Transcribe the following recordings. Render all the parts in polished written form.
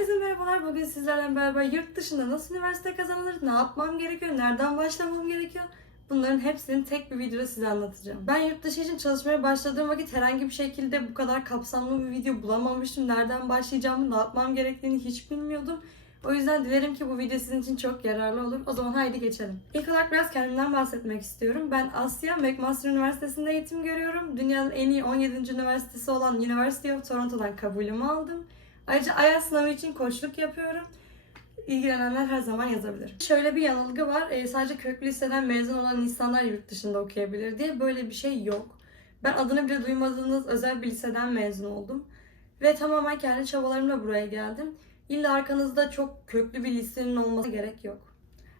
Herkese merhabalar. Bugün sizlerle beraber yurt dışında nasıl üniversite kazanılır, ne yapmam gerekiyor, nereden başlamam gerekiyor? Bunların hepsini tek bir videoda size anlatacağım. Ben yurt dışı için çalışmaya başladığım vakit herhangi bir şekilde bu kadar kapsamlı bir video bulamamıştım. Nereden başlayacağımı, ne yapmam gerektiğini hiç bilmiyordum. O yüzden dilerim ki bu video sizin için çok yararlı olur. O zaman haydi geçelim. İlk olarak biraz kendimden bahsetmek istiyorum. Ben Asya, McMaster Üniversitesi'nde eğitim görüyorum. Dünyanın en iyi 17. üniversitesi olan University of Toronto'dan kabulümü aldım. Ayrıca IELTS sınavı için koçluk yapıyorum. İlgilenenler her zaman yazabilir. Şöyle bir yanılgı var. Sadece köklü liseden mezun olan insanlar yurt dışında okuyabilir diye. Böyle bir şey yok. Ben adını bile duymadığınız özel bir liseden mezun oldum. Ve tamamen kendi çabalarımla buraya geldim. İlla arkanızda çok köklü bir lisenin olmasına gerek yok.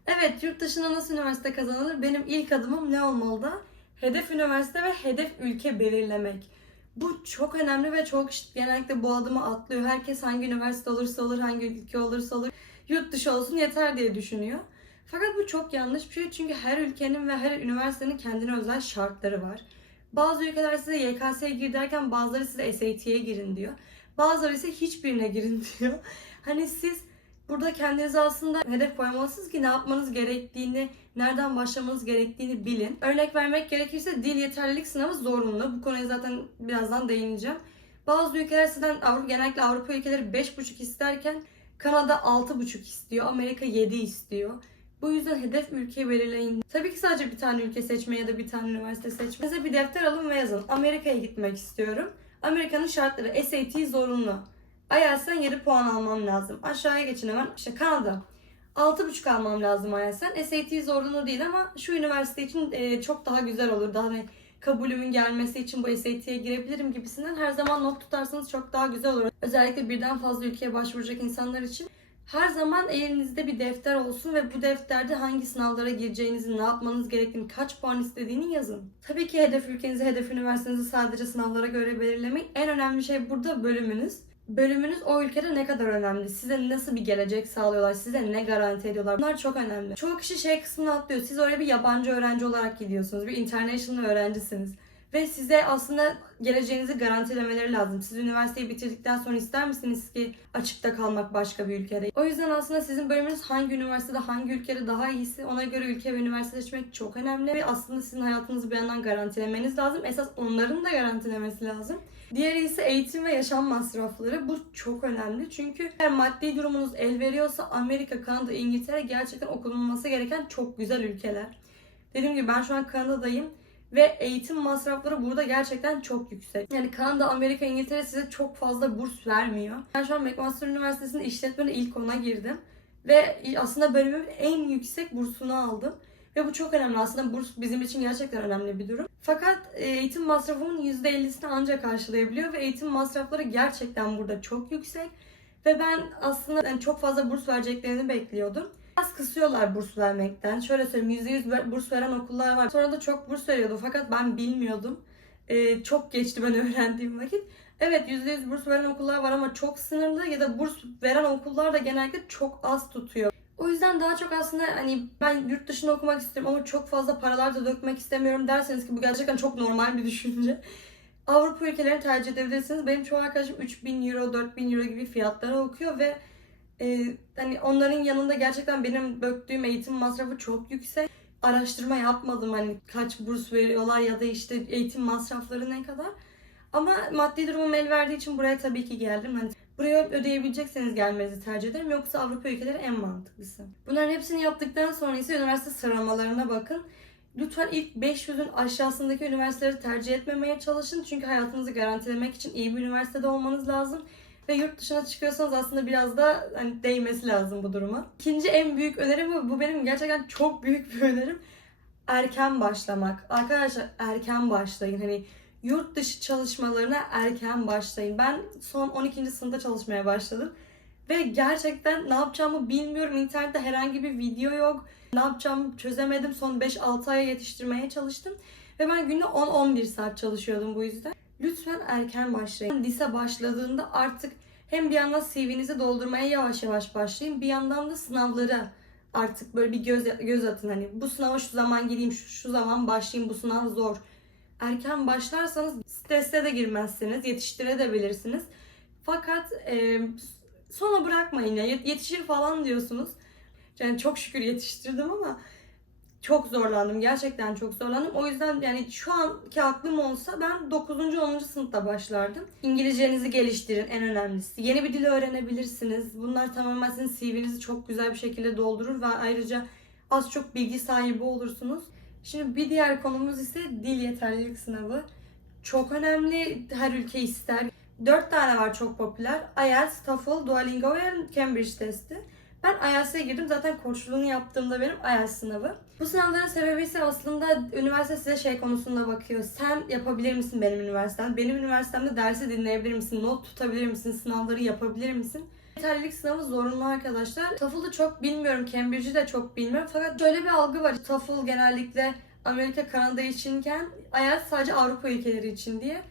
Evet, yurt dışında nasıl üniversite kazanılır? Benim ilk adımım ne olmalı da? Hedef üniversite ve hedef ülke belirlemek. Bu çok önemli ve çok genellikle bu adımı atlıyor. Herkes hangi üniversite olursa olur, hangi ülke olursa olur, yurt dışı olsun yeter diye düşünüyor. Fakat bu çok yanlış bir şey çünkü her ülkenin ve her üniversitenin kendine özel şartları var. Bazı ülkeler size YKS'ye gir derken bazıları size SAT'ye girin diyor. Bazıları ise hiçbirine girin diyor. Hani siz burada kendinize aslında hedef koymalısınız ki ne yapmanız gerektiğini, nereden başlamanız gerektiğini bilin. Örnek vermek gerekirse dil yeterlilik sınavı zorunlu. Bu konuya zaten birazdan değineceğim. Bazı ülkeler sizden genellikle Avrupa ülkeleri 5,5 isterken Kanada 6,5 istiyor, Amerika 7 istiyor. Bu yüzden hedef ülkeyi belirleyin. Tabii ki sadece bir tane ülke seçme ya da bir tane üniversite seçme. Size bir defter alın ve yazın. Amerika'ya gitmek istiyorum. Amerika'nın şartları SAT zorunlu. IELTS'ten 7 puan almam lazım. Aşağıya geçin hemen. İşte Kanada. 6,5 almam lazım IELTS'ten. SAT zorunlu değil ama şu üniversite için çok daha güzel olur. Daha hani kabulümün gelmesi için bu SAT'ye girebilirim gibisinden her zaman not tutarsanız çok daha güzel olur. Özellikle birden fazla ülkeye başvuracak insanlar için. Her zaman elinizde bir defter olsun ve bu defterde hangi sınavlara gireceğinizi, ne yapmanız gerektiğini, kaç puan istediğini yazın. Tabii ki hedef ülkenizi, hedef üniversitenizi sadece sınavlara göre belirlemeyin. En önemli şey burada bölümünüz. Bölümünüz o ülkede ne kadar önemli? Size nasıl bir gelecek sağlıyorlar? Size ne garanti ediyorlar? Bunlar çok önemli. Çoğu kişi şey kısmını atlıyor. Siz oraya bir yabancı öğrenci olarak gidiyorsunuz. Bir international öğrencisiniz. Ve size aslında geleceğinizi garantilemeleri lazım. Siz üniversiteyi bitirdikten sonra ister misiniz ki açıkta kalmak başka bir ülkede? O yüzden aslında sizin bölümünüz hangi üniversitede, hangi ülkede daha iyisi ona göre ülke ve üniversite seçmek çok önemli. Ve aslında sizin hayatınızı bir yandan garantilemeniz lazım. Esas onların da garantilemesi lazım. Diğeri ise eğitim ve yaşam masrafları. Bu çok önemli. Çünkü eğer maddi durumunuz el veriyorsa Amerika, Kanada, İngiltere gerçekten okunulması gereken çok güzel ülkeler. Dediğim gibi ben şu an Kanada'dayım. Ve eğitim masrafları burada gerçekten çok yüksek. Yani Kanada, Amerika, İngiltere size çok fazla burs vermiyor. Ben şu an McMaster Üniversitesi'nde işletmenin ilk 10'a girdim. Ve aslında bölümümün en yüksek bursunu aldım. Ve bu çok önemli. Aslında burs bizim için gerçekten önemli bir durum. Fakat eğitim masrafımın %50'sini ancak karşılayabiliyor. Ve eğitim masrafları gerçekten burada çok yüksek. Ve ben aslında çok fazla burs vereceklerini bekliyordum. Biraz kısıyorlar burs vermekten. Şöyle söyleyeyim, %100 burs veren okullar var. Sonra da çok burs veriyordu fakat ben bilmiyordum. Çok geçti ben öğrendiğim vakit. Evet, %100 burs veren okullar var ama çok sınırlı ya da burs veren okullar da genellikle çok az tutuyor. O yüzden daha çok aslında hani ben yurt dışında okumak istiyorum ama çok fazla paralar da dökmek istemiyorum derseniz ki bu gerçekten çok normal bir düşünce. Avrupa ülkelerini tercih edebilirsiniz. Benim çoğu arkadaşım 3.000 euro, 4.000 euro gibi fiyatlara okuyor ve hani onların yanında gerçekten benim döktüğüm eğitim masrafı çok yüksek. Araştırma yapmadım hani kaç burs veriyorlar ya da işte eğitim masrafları ne kadar. Ama maddi durumum el verdiği için buraya tabii ki geldim. Hani buraya ödeyebilecekseniz gelmenizi tercih ederim. Yoksa Avrupa ülkeleri en mantıklısı. Bunların hepsini yaptıktan sonra ise üniversite sıralamalarına bakın. Lütfen ilk 500'ün aşağısındaki üniversiteleri tercih etmemeye çalışın. Çünkü hayatınızı garantilemek için iyi bir üniversitede olmanız lazım. Ve yurt dışına çıkıyorsanız aslında biraz da hani değmesi lazım bu duruma. İkinci en büyük önerim bu benim gerçekten çok büyük bir önerim. Erken başlamak. Arkadaşlar erken başlayın. Hani yurt dışı çalışmalarına erken başlayın. Ben son 12. sınıfta çalışmaya başladım. Ve gerçekten ne yapacağımı bilmiyorum. İnternette herhangi bir video yok. Ne yapacağımı çözemedim. Son 5-6 aya yetiştirmeye çalıştım. Ve ben günde 10-11 saat çalışıyordum bu yüzden. Lütfen erken başlayın. Lise başladığında artık hem bir yandan CV'nizi doldurmaya yavaş yavaş başlayın. Bir yandan da sınavlara artık böyle bir göz atın. Hani bu sınava şu zaman gireyim, şu zaman başlayayım, bu sınav zor. Erken başlarsanız strese de girmezsiniz, yetiştirebilirsiniz. Fakat sona bırakmayın ya. Yetişir falan diyorsunuz. Yani çok şükür yetiştirdim ama çok zorlandım. Gerçekten çok zorlandım. O yüzden yani şu anki aklım olsa ben 9. 10. sınıfta başlardım. İngilizcenizi geliştirin, en önemlisi. Yeni bir dil öğrenebilirsiniz. Bunlar tamamen sizin CV'nizi çok güzel bir şekilde doldurur ve ayrıca az çok bilgi sahibi olursunuz. Şimdi bir diğer konumuz ise dil yeterlilik sınavı. Çok önemli. Her ülke ister. 4 tane var çok popüler. IELTS, TOEFL, Duolingo ve Cambridge testi. Ben IELTS'e girdim. Zaten koçluğunu yaptığımda benim IELTS sınavı. Bu sınavların sebebi ise aslında üniversite size şey konusunda bakıyor. Sen yapabilir misin benim üniversitem? Benim üniversitemde dersi dinleyebilir misin? Not tutabilir misin? Sınavları yapabilir misin? Yeterlilik sınavı zorunlu arkadaşlar. TOEFL'ı çok bilmiyorum. Cambridge'i de çok bilmiyorum. Fakat şöyle bir algı var. TOEFL genellikle Amerika, Kanada içinken IELTS sadece Avrupa ülkeleri için diye.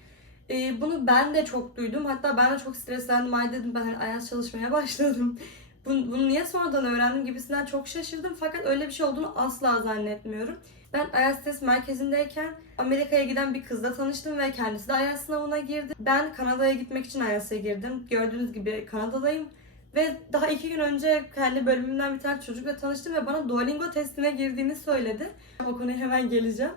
Bunu ben de çok duydum. Hatta ben de çok streslendim. Ay dedim ben hani IELTS çalışmaya başladım. Bunu niye sonradan öğrendim gibisinden çok şaşırdım. Fakat öyle bir şey olduğunu asla zannetmiyorum. Ben IELTS test merkezindeyken Amerika'ya giden bir kızla tanıştım ve kendisi de IELTS sınavına girdi. Ben Kanada'ya gitmek için IELTS'e girdim. Gördüğünüz gibi Kanada'dayım. Ve daha 2 gün önce kendi bölümümden bir tane çocukla tanıştım ve bana Duolingo testine girdiğini söyledi. O konuya hemen geleceğim.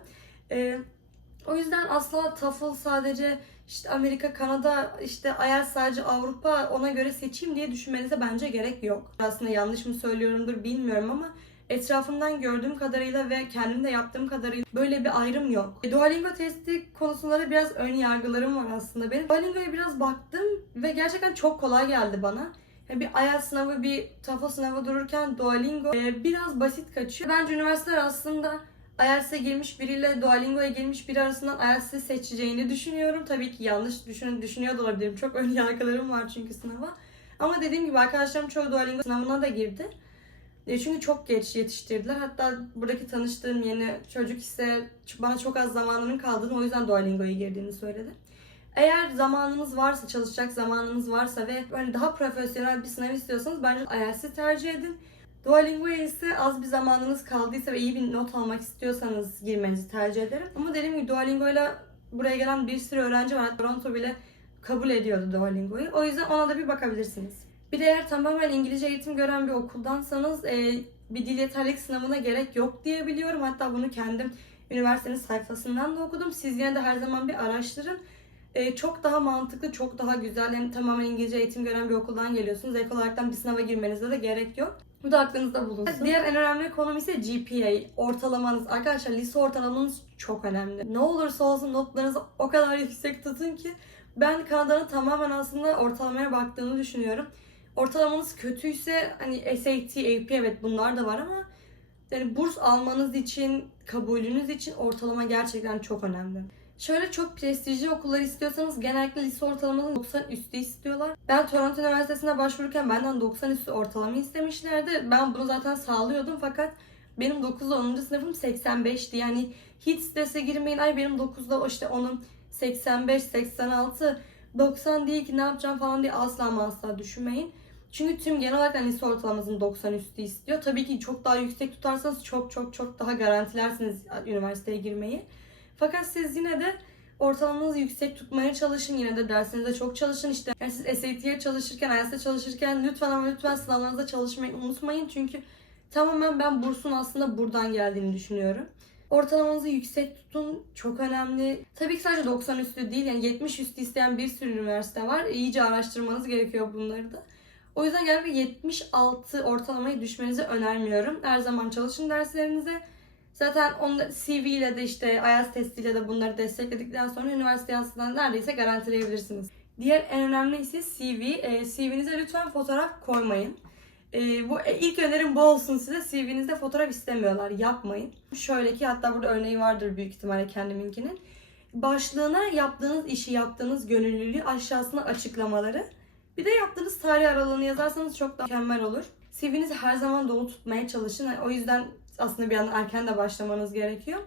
O yüzden asla TOEFL sadece işte Amerika, Kanada, işte IELTS sadece Avrupa, ona göre seçeyim diye düşünmenize bence gerek yok. Aslında yanlış mı söylüyorumdur bilmiyorum ama etrafımdan gördüğüm kadarıyla ve kendim de yaptığım kadarıyla böyle bir ayrım yok. Duolingo testi konusunda biraz ön yargılarım var aslında benim. Duolingo'ya biraz baktım ve gerçekten çok kolay geldi bana. Yani bir IELTS sınavı, bir TOEFL sınavı dururken Duolingo biraz basit kaçıyor. Bence üniversiteler aslında IELTS'e girmiş biriyle Duolingo'ya girmiş biri arasından IELTS'i seçeceğini düşünüyorum. Tabii ki yanlış düşünüyor da olabilirim. Çok ön yargılarım var çünkü sınava. Ama dediğim gibi arkadaşlarım çoğu Duolingo sınavına da girdi. Çünkü çok geç yetiştirdiler. Hatta buradaki tanıştığım yeni çocuk ise bana çok az zamanının kaldığını, o yüzden Duolingo'ya girdiğini söyledi. Eğer zamanınız varsa, çalışacak zamanınız varsa ve hani daha profesyonel bir sınav istiyorsanız bence IELTS'i tercih edin. Duolingo'ya ise az bir zamanınız kaldıysa ve iyi bir not almak istiyorsanız girmenizi tercih ederim. Ama dediğim gibi Duolingo'yla buraya gelen bir sürü öğrenci var. Toronto bile kabul ediyordu Duolingo'yu. O yüzden ona da bir bakabilirsiniz. Bir de eğer tamamen İngilizce eğitim gören bir okuldansanız bir dil yeterlilik sınavına gerek yok diye biliyorum. Hatta bunu kendim üniversitenin sayfasından da okudum. Siz yine de her zaman bir araştırın. Çok daha mantıklı, çok daha güzel. Hem tamamen İngilizce eğitim gören bir okuldan geliyorsunuz. Ek olaraktan bir sınava girmenize de gerek yok. Bu da aklınızda bulunsun. Diğer en önemli konu ise GPA, ortalamanız. Arkadaşlar lise ortalamanız çok önemli. Ne olursa olsun notlarınızı o kadar yüksek tutun ki ben Kanada'nın tamamen aslında ortalamaya baktığını düşünüyorum. Ortalamanız kötüyse hani SAT, AP evet bunlar da var ama yani burs almanız için, kabulünüz için ortalama gerçekten çok önemli. Şöyle çok prestijli okullar istiyorsanız genellikle lise ortalamanın 90 üstü istiyorlar. Ben Toronto Üniversitesi'ne başvururken benden 90 üstü ortalama istemişlerdi. Ben bunu zaten sağlıyordum fakat benim 9'da 10. sınıfım 85'ti. Yani hiç strese girmeyin. Ay benim 9'da işte onun 85, 86, 90 değil ki ne yapacağım falan diye asla ama asla düşünmeyin. Çünkü tüm genel olarak lise ortalamasının 90 üstü istiyor. Tabii ki çok daha yüksek tutarsanız çok daha garantilersiniz üniversiteye girmeyi. Fakat siz yine de ortalamanızı yüksek tutmaya çalışın. Yine de derslerinize çok çalışın. İşte yani siz SAT'ye çalışırken, IELTS'e çalışırken lütfen ama lütfen sınavlarınızda çalışmayı unutmayın. Çünkü tamamen ben bursun aslında buradan geldiğini düşünüyorum. Ortalamanızı yüksek tutun. Çok önemli. Tabii ki sadece 90 üstü değil. Yani 70 üstü isteyen bir sürü üniversite var. İyice araştırmanız gerekiyor bunları da. O yüzden genellikle 76 ortalamayı düşmenizi önermiyorum. Her zaman çalışın derslerinize. Zaten CV ile de işte IELTS testiyle de bunları destekledikten sonra üniversite aslında neredeyse garantileyebilirsiniz. Diğer en önemli ise CV. CV'nize lütfen fotoğraf koymayın. Bu ilk önerim bu olsun size. CV'nizde fotoğraf istemiyorlar. Yapmayın. Şöyle ki hatta burada örneği vardır büyük ihtimalle kendiminkinin. Başlığına yaptığınız işi, yaptığınız gönüllülüğü, aşağısına açıklamaları. Bir de yaptığınız tarih aralığını yazarsanız çok daha mükemmel olur. CV'nizi her zaman dolu tutmaya çalışın. O yüzden aslında bir yandan erken de başlamanız gerekiyor.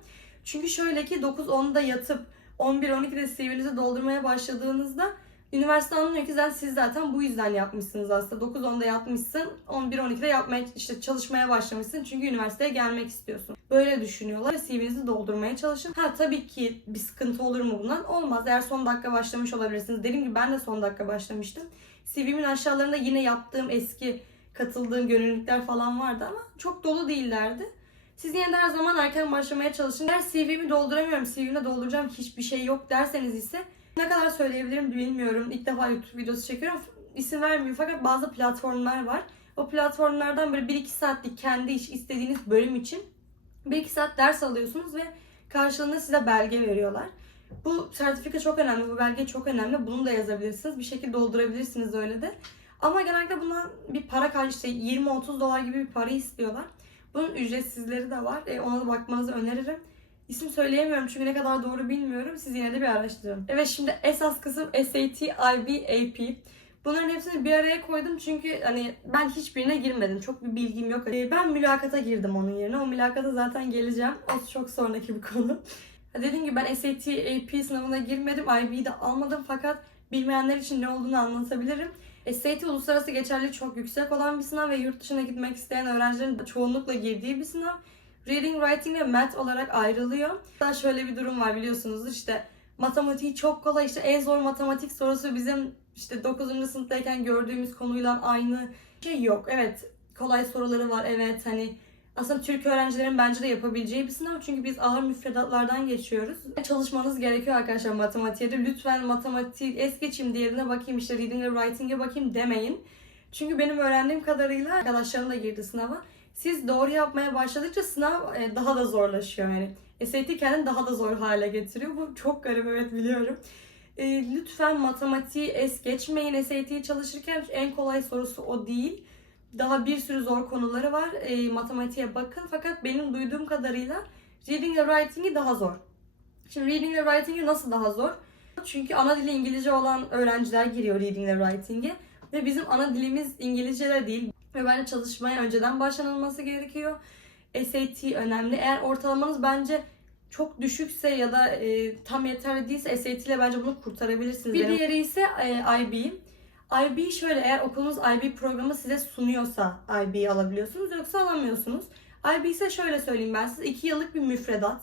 Çünkü şöyle ki 9-10'da yatıp 11-12'de CV'nizi doldurmaya başladığınızda üniversite anlıyor ki siz zaten bu yüzden yapmışsınız aslında. 9-10'da yapmışsın, 11-12'de yapmaya çalışmaya başlamışsın çünkü üniversiteye gelmek istiyorsun. Böyle düşünüyorlar. CV'nizi doldurmaya çalışın. Tabii ki bir sıkıntı olur mu bundan? Olmaz. Eğer son dakika başlamış olabilirsiniz. Dediğim gibi ben de son dakika başlamıştım. CV'min aşağılarında yine yaptığım eski katıldığım gönüllülükler falan vardı ama çok dolu değillerdi. Siz yine de her zaman erken başlamaya çalışın. Eğer CV'mi dolduramıyorum, CV'mde dolduracağım hiçbir şey yok derseniz ise ne kadar söyleyebilirim bilmiyorum. İlk defa YouTube videosu çekiyorum. İsim vermiyorum fakat bazı platformlar var. O platformlardan böyle 1-2 saatlik kendi istediğiniz bölüm için 1-2 saat ders alıyorsunuz ve karşılığında size belge veriyorlar. Bu sertifika çok önemli, bu belge çok önemli. Bunu da yazabilirsiniz. Bir şekilde doldurabilirsiniz öyle de. Ama genellikle bundan bir para karşı 20-30 dolar gibi bir para istiyorlar. Bunun ücretsizleri de var. Ona da bakmanızı öneririm. İsim söyleyemiyorum çünkü ne kadar doğru bilmiyorum. Siz yine de bir araştırın. Evet, şimdi esas kısım SAT, IB, AP. Bunların hepsini bir araya koydum çünkü hani ben hiçbirine girmedim. Çok bir bilgim yok. Ben mülakata girdim onun yerine. O mülakata zaten geleceğim. O çok sonraki bir konu. Dediğim gibi ben SAT, AP sınavına girmedim. IB'yi de almadım fakat bilmeyenler için ne olduğunu anlatabilirim. SAT uluslararası geçerliliği çok yüksek olan bir sınav ve yurt dışına gitmek isteyen öğrencilerin çoğunlukla girdiği bir sınav. Reading, Writing ve Math olarak ayrılıyor. Daha şöyle bir durum var biliyorsunuzdur, işte matematiği çok kolay, işte en zor matematik sorusu bizim işte 9. sınıftayken gördüğümüz konuyla aynı şey yok. Evet, kolay soruları var, evet, hani aslında Türk öğrencilerin bence de yapabileceği bir sınav çünkü biz ağır müfredatlardan geçiyoruz. Çalışmanız gerekiyor arkadaşlar matematiğe de. Lütfen matematiği es geçeyim, diğerine bakayım, işte reading ve writing'e bakayım demeyin. Çünkü benim öğrendiğim kadarıyla arkadaşlarım da girdi sınava. Siz doğru yapmaya başladıkça sınav daha da zorlaşıyor yani. SAT kendini daha da zor hale getiriyor. Bu çok garip, evet biliyorum. Lütfen matematiği es geçmeyin SAT'yi çalışırken. En kolay sorusu o değil. Daha bir sürü zor konuları var. Matematiğe bakın. Fakat benim duyduğum kadarıyla reading ve writing'i daha zor. Şimdi reading ve writing'i nasıl daha zor? Çünkü ana dili İngilizce olan öğrenciler giriyor reading ve writing'e. Ve bizim ana dilimiz İngilizce de değil. Ve bence çalışmaya önceden başlanılması gerekiyor. SAT önemli. Eğer ortalamanız bence çok düşükse ya da tam yeterli değilse SAT ile bence bunu kurtarabilirsiniz. Bir diğeri ise IB. IB şöyle, eğer okulunuz IB programı size sunuyorsa IB'yi alabiliyorsunuz, yoksa alamıyorsunuz. IB ise şöyle söyleyeyim ben size, 2 yıllık bir müfredat.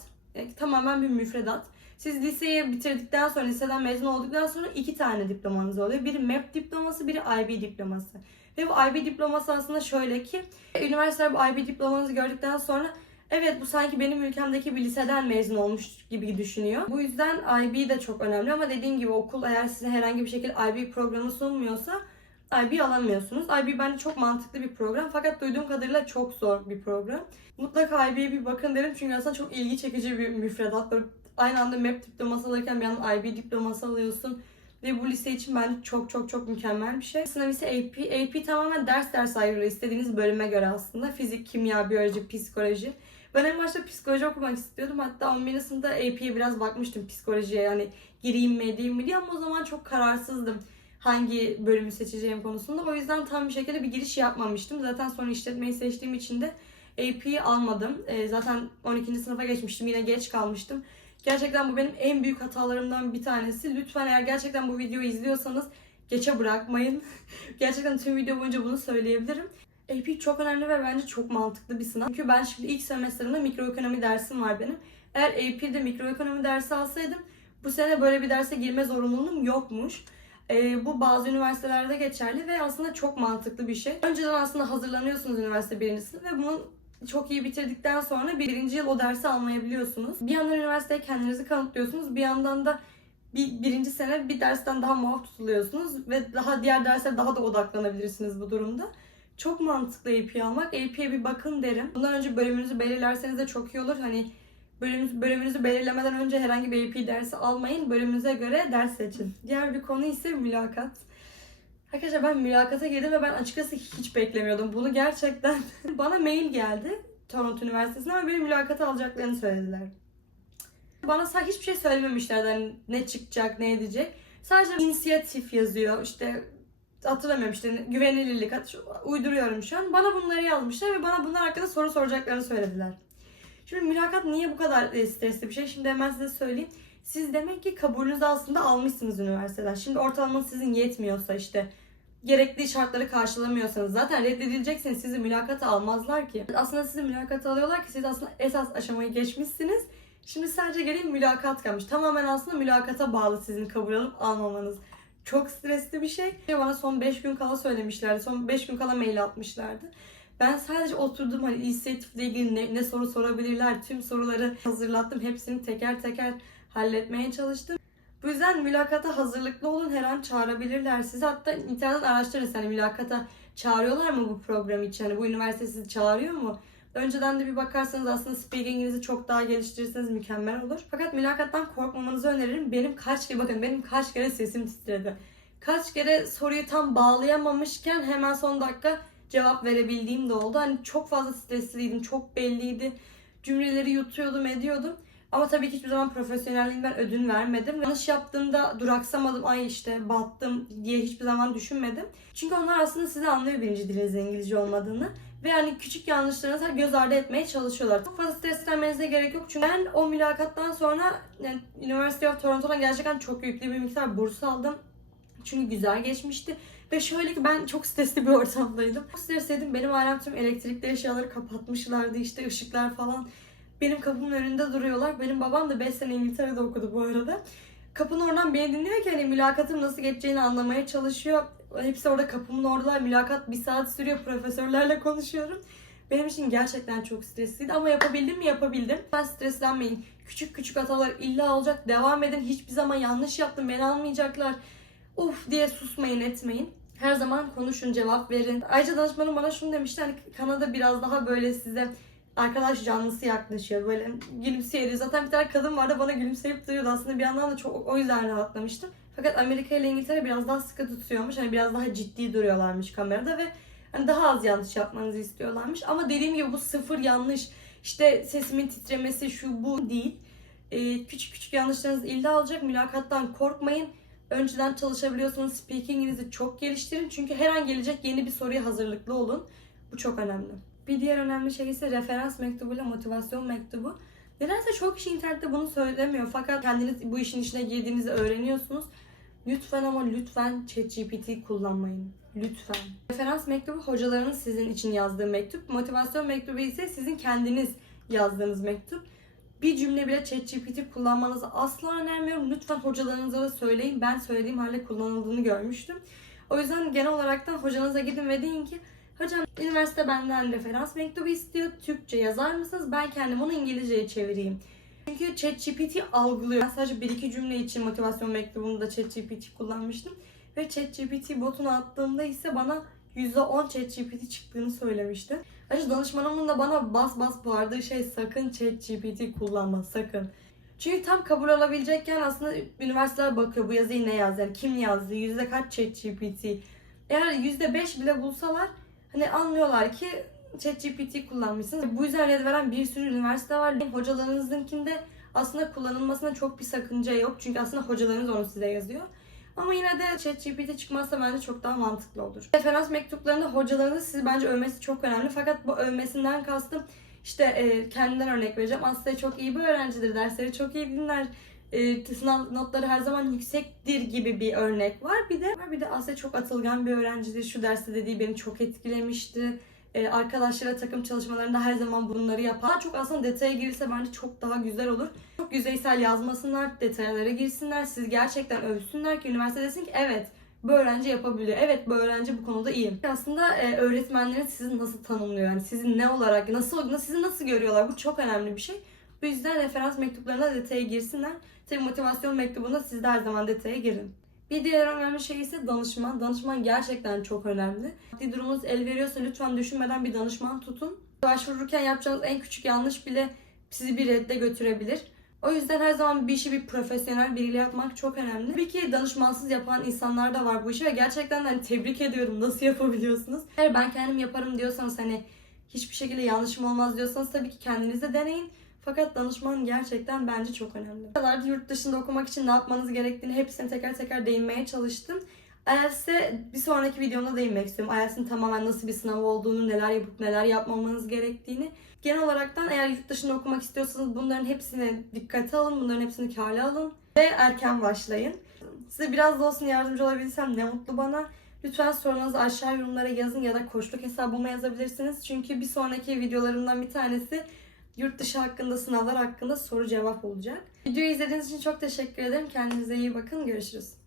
Tamamen bir müfredat. Siz liseyi bitirdikten sonra, liseden mezun olduktan sonra 2 tane diplomanız oluyor. Biri MEP diploması, biri IB diploması. Ve bu IB diploması aslında şöyle ki, üniversiteler bu IB diplomanızı gördükten sonra evet bu sanki benim ülkemdeki bir liseden mezun olmuş gibi düşünüyor. Bu yüzden IB de çok önemli ama dediğim gibi okul eğer size herhangi bir şekilde IB programı sunmuyorsa IB alamıyorsunuz. IB bence çok mantıklı bir program fakat duyduğum kadarıyla çok zor bir program. Mutlaka IB'ye bir bakın derim çünkü aslında çok ilgi çekici bir müfredat. Böyle aynı anda MEP diploması alırken bir yandan IB diploması alıyorsun. Ve bu lise için bence çok çok çok mükemmel bir şey. Sınav ise AP. AP tamamen ders ayrılıyor. İstediğiniz bölüme göre aslında. Fizik, kimya, biyoloji, psikoloji. Ben en başta psikoloji okumak istiyordum. Hatta 11. sınıfta AP'ye biraz bakmıştım, psikolojiye. Yani gireyim mi edeyim mi diye, ama o zaman çok kararsızdım hangi bölümü seçeceğim konusunda. O yüzden tam bir şekilde bir giriş yapmamıştım. Zaten sonra işletmeyi seçtiğim için de AP'yi almadım. Zaten 12. sınıfa geçmiştim. Yine geç kalmıştım. Gerçekten bu benim en büyük hatalarımdan bir tanesi. Lütfen eğer gerçekten bu videoyu izliyorsanız geçe bırakmayın. Gerçekten tüm video boyunca bunu söyleyebilirim. AP çok önemli ve bence çok mantıklı bir sınav. Çünkü ben şimdi ilk semestrimde mikroekonomi dersim var benim. Eğer AP'de mikroekonomi dersi alsaydım bu sene böyle bir derse girme zorunluluğum yokmuş. Bu bazı üniversitelerde geçerli ve aslında çok mantıklı bir şey. Önceden aslında hazırlanıyorsunuz üniversite birincisi ve bunun çok iyi bitirdikten sonra birinci yıl o dersi almayabiliyorsunuz. Bir yandan üniversiteye kendinizi kanıtlıyorsunuz. Bir yandan da birinci sene bir dersten daha muaf tutuluyorsunuz ve daha diğer derslere daha da odaklanabilirsiniz bu durumda. Çok mantıklı AP almak. AP'ye bir bakın derim. Bundan önce bölümünüzü belirlerseniz de çok iyi olur. Hani bölümünüzü belirlemeden önce herhangi bir AP dersi almayın. Bölümünüze göre ders seçin. Diğer bir konu ise mülakat. Arkadaşlar ben mülakata girdim ve ben açıkçası hiç beklemiyordum. Bunu gerçekten bana mail geldi Toronto Üniversitesi'ne ve beni mülakata alacaklarını söylediler. Bana hiçbir şey söylememişler yani ne çıkacak, ne edecek. Sadece inisiyatif yazıyor. İşte hatırlamıyorum, işte güvenilirlik, uyduruyorum şu an. Bana bunları yazmışlar ve bana bunlar hakkında soru soracaklarını söylediler. Şimdi mülakat niye bu kadar stresli bir şey? Şimdi hemen size söyleyeyim. Siz demek ki kabulünüzü aslında almışsınız üniversiteden. Şimdi ortalamanız sizin yetmiyorsa, işte gerekli şartları karşılamıyorsanız zaten reddedileceksiniz. Sizi mülakata almazlar ki. Aslında sizi mülakata alıyorlar ki siz aslında esas aşamayı geçmişsiniz. Şimdi sadece geriye mülakat kalmış. Tamamen aslında mülakata bağlı sizin kabul alıp almamanız. Çok stresli bir şey. Bana son 5 gün kala söylemişlerdi. Son 5 gün kala mail atmışlardı. Ben sadece oturdum, hani inisiyatifle ilgili ne soru sorabilirler, tüm soruları hazırlattım. Hepsini teker teker halletmeye çalıştım. Bu yüzden mülakata hazırlıklı olun, her an çağırabilirler sizi. Hatta internetten araştırın, hani mülakata çağırıyorlar mı bu program için? Hani bu üniversite sizi çağırıyor mu? Önceden de bir bakarsanız aslında speaking'inizi çok daha geliştirirseniz mükemmel olur. Fakat mülakattan korkmamanızı öneririm. Benim kaç kere sesim titredi. Kaç kere soruyu tam bağlayamamışken hemen son dakika cevap verebildiğim de oldu. Hani çok fazla stresliydim, çok belliydi. Cümleleri yutuyordum, ediyordum. Ama tabii ki hiçbir zaman profesyonelliğimden ödün vermedim. Yanlış yaptığımda duraksamadım, ay işte battım diye hiçbir zaman düşünmedim. Çünkü onlar aslında sizi anlıyor birinci dilinizin İngilizce olmadığını. Ve yani küçük yanlışlarınızı göz ardı etmeye çalışıyorlar. Çok fazla streslenmenize gerek yok. Çünkü ben o mülakattan sonra yani University of Toronto'dan gerçekten çok yüklü bir miktar burs aldım. Çünkü güzel geçmişti. Ve şöyle ki ben çok stresli bir ortamdaydım. Çok stresliydim. Benim ailem tüm elektrikli eşyaları kapatmışlardı. İşte ışıklar falan benim kapımın önünde duruyorlar. Benim babam da 5 sene İngiltere'de okudu bu arada. Kapının oradan beni dinliyor ki hani mülakatım nasıl geçeceğini anlamaya çalışıyor. Hepsi orada kapımın oradalar. Mülakat 1 saat sürüyor. Profesörlerle konuşuyorum. Benim için gerçekten çok stresliydi ama yapabildim mi? Yapabildim. Ben streslenmeyin. Küçük küçük hatalar illa olacak. Devam edin. Hiçbir zaman yanlış yaptım, beni almayacaklar. Uf diye susmayın, etmeyin. Her zaman konuşun, cevap verin. Ayrıca danışmanım bana şunu demişti. Hani Kanada biraz daha böyle size arkadaş canlısı yaklaşıyor. Böyle gülümsüyor. Zaten bir tane kadın vardı, bana gülümseyip duruyordu. Aslında bir yandan da çok o yüzden rahatlamıştım. Fakat Amerika ile İngiltere biraz daha sıkı tutuyormuş. Hani biraz daha ciddi duruyorlarmış kamerada ve hani daha az yanlış yapmanızı istiyorlarmış. Ama dediğim gibi bu sıfır yanlış, işte sesimin titremesi şu bu değil. Küçük küçük yanlışlarınız illa olacak. Mülakattan korkmayın. Önceden çalışabiliyorsanız speaking'inizi çok geliştirin. Çünkü her an gelecek yeni bir soruya hazırlıklı olun. Bu çok önemli. Bir diğer önemli şey ise referans mektubuyla motivasyon mektubu. Nedense çok kişi internette bunu söylemiyor. Fakat kendiniz bu işin içine girdiğinizde öğreniyorsunuz. Lütfen ama lütfen ChatGPT kullanmayın. Lütfen. Referans mektubu hocalarınız sizin için yazdığı mektup. Motivasyon mektubu ise sizin kendiniz yazdığınız mektup. Bir cümle bile ChatGPT kullanmanızı asla önermiyorum. Lütfen hocalarınıza da söyleyin. Ben söylediğim halde kullanıldığını görmüştüm. O yüzden genel olaraktan hocanıza gidin ve deyin ki hocam üniversite benden referans mektubu istiyor. Türkçe yazar mısınız? Ben kendim onu İngilizceye çevireyim. Çünkü ChatGPT algılıyor. Ben sadece 1-2 cümle için motivasyon mektubunda ChatGPT kullanmıştım. Ve ChatGPT botunu attığımda ise bana %10 ChatGPT çıktığını söylemişti. Ayrıca danışmanımın da bana bas bas bağırdığı şey sakın ChatGPT kullanma, sakın. Çünkü tam kabul alabilecekken aslında üniversiteler bakıyor bu yazıyı ne yazdı, yani kim yazdı, yüzde kaç ChatGPT. Eğer %5 bile bulsalar hani anlıyorlar ki ChatGPT kullanmışsınız. Bu yüzden red veren bir sürü üniversite var. Hocalarınızınkinde aslında kullanılmasına çok bir sakınca yok. Çünkü aslında hocalarınız onu size yazıyor. Ama yine de ChatGPT çıkmazsa bence çok daha mantıklı olur. Referans mektuplarında hocalarınız sizi bence övmesi çok önemli. Fakat bu övmesinden kastım işte kendimden örnek vereceğim. Aslı çok iyi bir öğrencidir, dersleri çok iyi dinler, sınav notları her zaman yüksektir gibi bir örnek var. Bir de Aslı çok atılgan bir öğrencidir. Şu derste dediği beni çok etkilemişti. Arkadaşlara takım çalışmalarında her zaman bunları yapar. Daha çok aslında detaya girirse bence çok daha güzel olur. Çok yüzeysel yazmasınlar, detaylara girsinler. Siz gerçekten övsünler ki üniversite desin ki evet bu öğrenci yapabiliyor. Evet bu öğrenci bu konuda iyi. Aslında öğretmenlerin sizi nasıl tanımlıyor? Yani sizi ne olarak, sizi nasıl görüyorlar? Bu çok önemli bir şey. Bu yüzden referans mektuplarına detaya girsinler. Tabii motivasyon mektubunda siz de her zaman detaya girin. Bir diğer önemli şey ise danışman. Danışman gerçekten çok önemli. Maddi durumunuz el veriyorsa lütfen düşünmeden bir danışman tutun. Başvururken yapacağınız en küçük yanlış bile sizi bir redde götürebilir. O yüzden her zaman bir işi bir profesyonel biriyle yapmak çok önemli. Tabii ki danışmansız yapan insanlar da var bu işi ve gerçekten hani tebrik ediyorum, nasıl yapabiliyorsunuz. Eğer ben kendim yaparım diyorsanız, hani hiçbir şekilde yanlışım olmaz diyorsanız tabii ki kendiniz de deneyin. Fakat danışman gerçekten bence çok önemli. Bu yurt dışında okumak için ne yapmanız gerektiğini hepsine teker teker değinmeye çalıştım. IELTS'e bir sonraki videomda değinmek istiyorum. IELTS'in tamamen nasıl bir sınav olduğunu, neler yapıp neler yapmamanız gerektiğini. Genel olaraktan eğer yurt dışında okumak istiyorsanız bunların hepsine dikkate alın, bunların hepsini kârlı alın ve erken başlayın. Size biraz da olsun yardımcı olabilsem ne mutlu bana. Lütfen sorularınızı aşağı yorumlara yazın ya da koçluk hesabıma yazabilirsiniz. Çünkü bir sonraki videolarımdan bir tanesi yurt dışı hakkında, sınavlar hakkında soru cevap olacak. Videoyu izlediğiniz için çok teşekkür ederim. Kendinize iyi bakın. Görüşürüz.